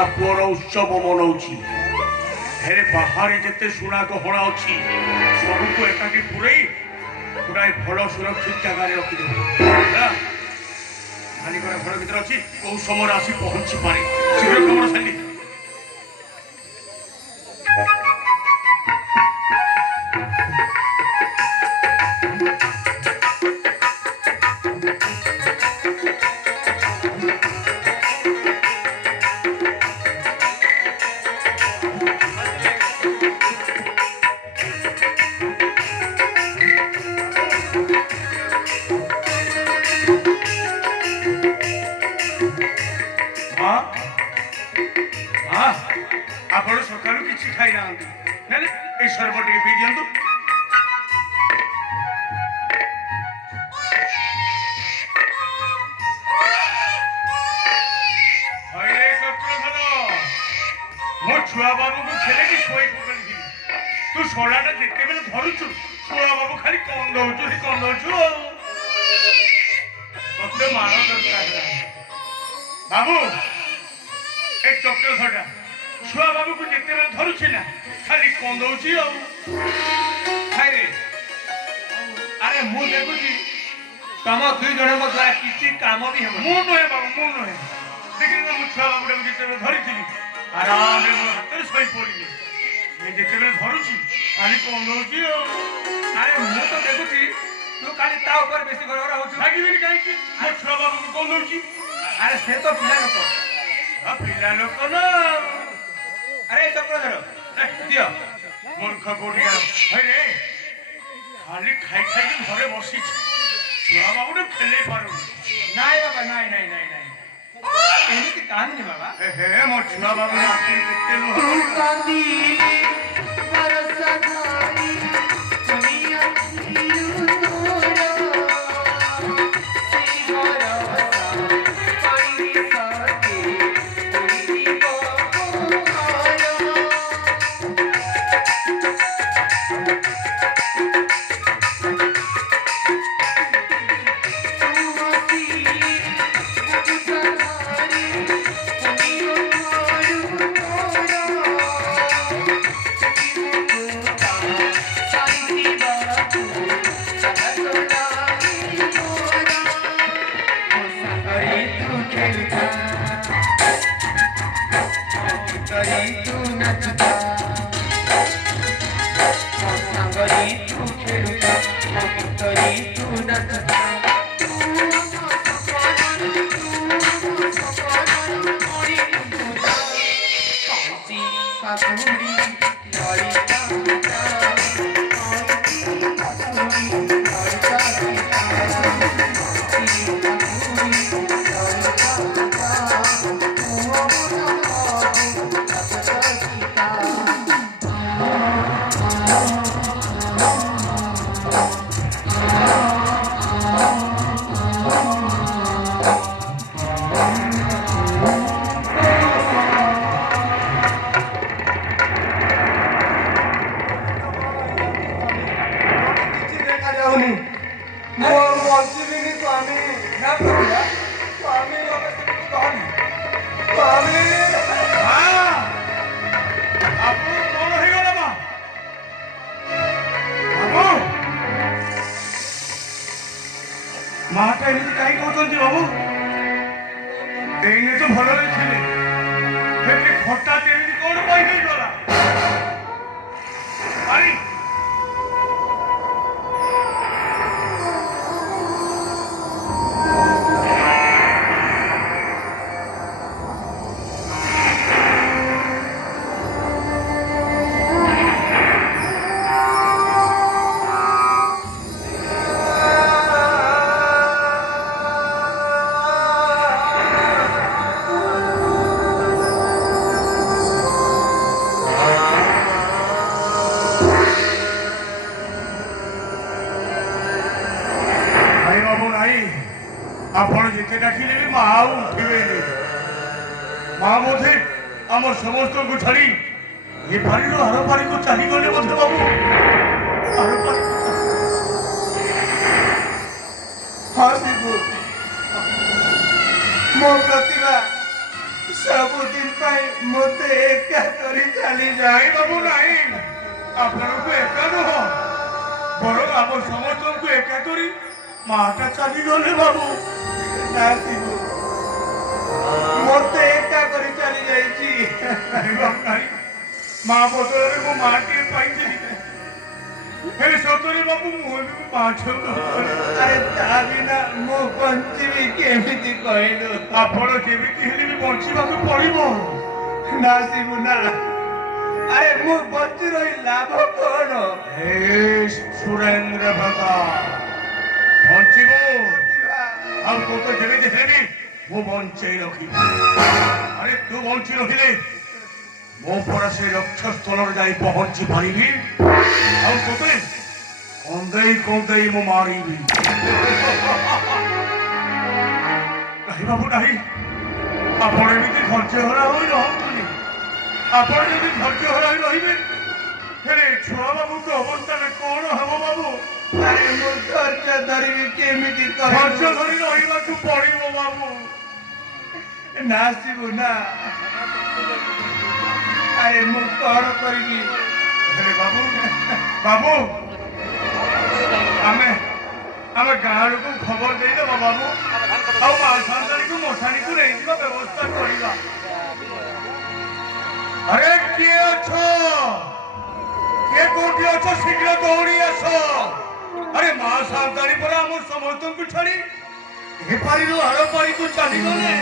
ता पुअर उत्सव मनाऊँगी हेरे बाहर जिते सुना गहना अच्छी सबको एकाठी पूरे गोटाए भल सुरक्षित जगह रखिदेव मालिकर घर भर अच्छी कौ समय आसी पहुंची पारे शीघ्र खबर सारी छुआ बाबू को खेले कि शोई पकड़ी तू सोलाटा जिते बेले धरुचु छुआ बाबू खाली कंदौचु मते मार दरकार बाबू ए चक्र धड़ा छुआ बाबू को जिते बेले धरुछि ना खाली कंदौचि हाय रे अरे मु देखुची तम दुई जण म द्वारा किछि काम भी हम मु नहे बाबू मु नहे देखि मु छुआ बाबू को जिते बेले धरिथिली आराम रे मोर हाथ सोई पड़ी मैं जिते बेले धरुची खाली कंदौची अरे मु तो देखुची तू खाली ता ऊपर बेसी गरगरा होछु लागिबेनी काई की मो छुआ बाबू को कंदौची अरे से तो पिला लोक आ पिला लोक ना अरे चक्रधर दियो मूर्ख कोठी हे रे खाली खाई खाई घरे बसी छुआ बाबू ने खेले पारू नाई बाबा नाई एमिति कहानी बाबा हे मो छुआ बाबू आके केते लो कांदी बरसा धारी दुनिया माता एमती कहीं कहते बाबू एने तो भल थे हठात एमती कौन पाई गला अरे आपण जिते डाकिले भी माँ उठे माँ बोधे आम समस्त को छाड़ी ये पानी हर पानी को चली गले बोधे बाबू हर पानी हाँ शिबू मो प्रतिभा ସବୁଦିନ ପାଇଁ ମୋତେ ଏକା କରି ଚାଲି ନାଇଁ ବାବୁ ନାଇଁ, ଆପଣଙ୍କୁ ଏକା ନୁହଁ, ବରଂ ଆମ ସମସ୍ତଙ୍କୁ ଏକା କରି ମାଟା ଚାଲିଗଲେ ବାବୁ। ଆସିବୁ ମୋତେ ଏକା କରି ଚାଲି ଯାଇଛି। ନାଇଁ ବାବୁ ନାଇଁ, ମା ବଦଳରେ ମୋ ମାଟିଏ ପାଇଥିଲି, ହେଲେ ସତରେ ବାବୁ ମୁଁ ବି ମାଛ ଆରେ ତା ବିନା ମୁଁ ବଞ୍ଚିବି କେମିତି କହିଲୁ? ଆପଣ ଯେମିତି ହେଲେ ବି ବଞ୍ଚିବାକୁ ପଡିବ। ନା ଶିବୁ ନା, ଆରେ ମୁଁ ବଞ୍ଚି ରହି ଲାଭ କଣ? ହେ ସୁରେନ୍ଦ୍ର ଭଗା ବଞ୍ଚିବ, ଆଉ ତୋତେ ଯେମିତି ହେଲେ ବି ମୁଁ ବଞ୍ଚେଇ ରଖିବି। ଆରେ ତୁ ବଞ୍ଚି ରଖିଲେ ମୋ ପରା ସେ ଲକ୍ଷ୍ୟସ୍ଥଳରେ ଯାଇ ପହଞ୍ଚି ପାରିବି, ଆଉ ତୋତେ କନ୍ଦେଇ କନ୍ଦେଇ ମୁଁ ମାରିବି। ନାହିଁ ବାବୁ ନାହିଁ, ଆପଣ ଏମିତି ଧୈର୍ଯ୍ୟ ହରା ହୋଇ ରହନ୍ତୁନି। ଆପଣ ଯଦି ଧୈର୍ଯ୍ୟ ହରାଇ ରହିବେ, ହେଲେ ଛୁଆ ବାବୁଙ୍କ ଅବସ୍ଥାରେ କଣ ହବ ବାବୁ? ଆରେ ମୁଁ ଧୈର୍ଯ୍ୟ ଧରିବି କେମିତି ଧୈର୍ଯ୍ୟ କହିଲୁ? ଧରି ରହିବାକୁ ପଡିବ ବାବୁ। ନା ଶିବୁ ନା, ଆରେ ମୁଁ କଣ କରିବି? ହେଲେ ବାବୁ ବାବୁ ଆମେ ଗାଁ ଲୋକଙ୍କୁ ଖବର ଦେଇଦେବା ବାବୁ, ଆଉ ମା ସାନ୍ତାଣୀକୁ ମଶାଣୀକୁ ନେଇଯିବା ବ୍ୟବସ୍ଥା କରିବା। ଆରେ କିଏ ଅଛ? କିଏ କୋଉଠି ଅଛ? ଶୀଘ୍ର ଦୌଡ଼ି ଆସ। ଆରେ ମା ସାନ୍ତାଣୀ ପରା ଆମ ସମସ୍ତଙ୍କୁ ଛାଡ଼ି ଏ ପାରିରୁ ଆର ପାରିକୁ ଚାଲିଗଲେ।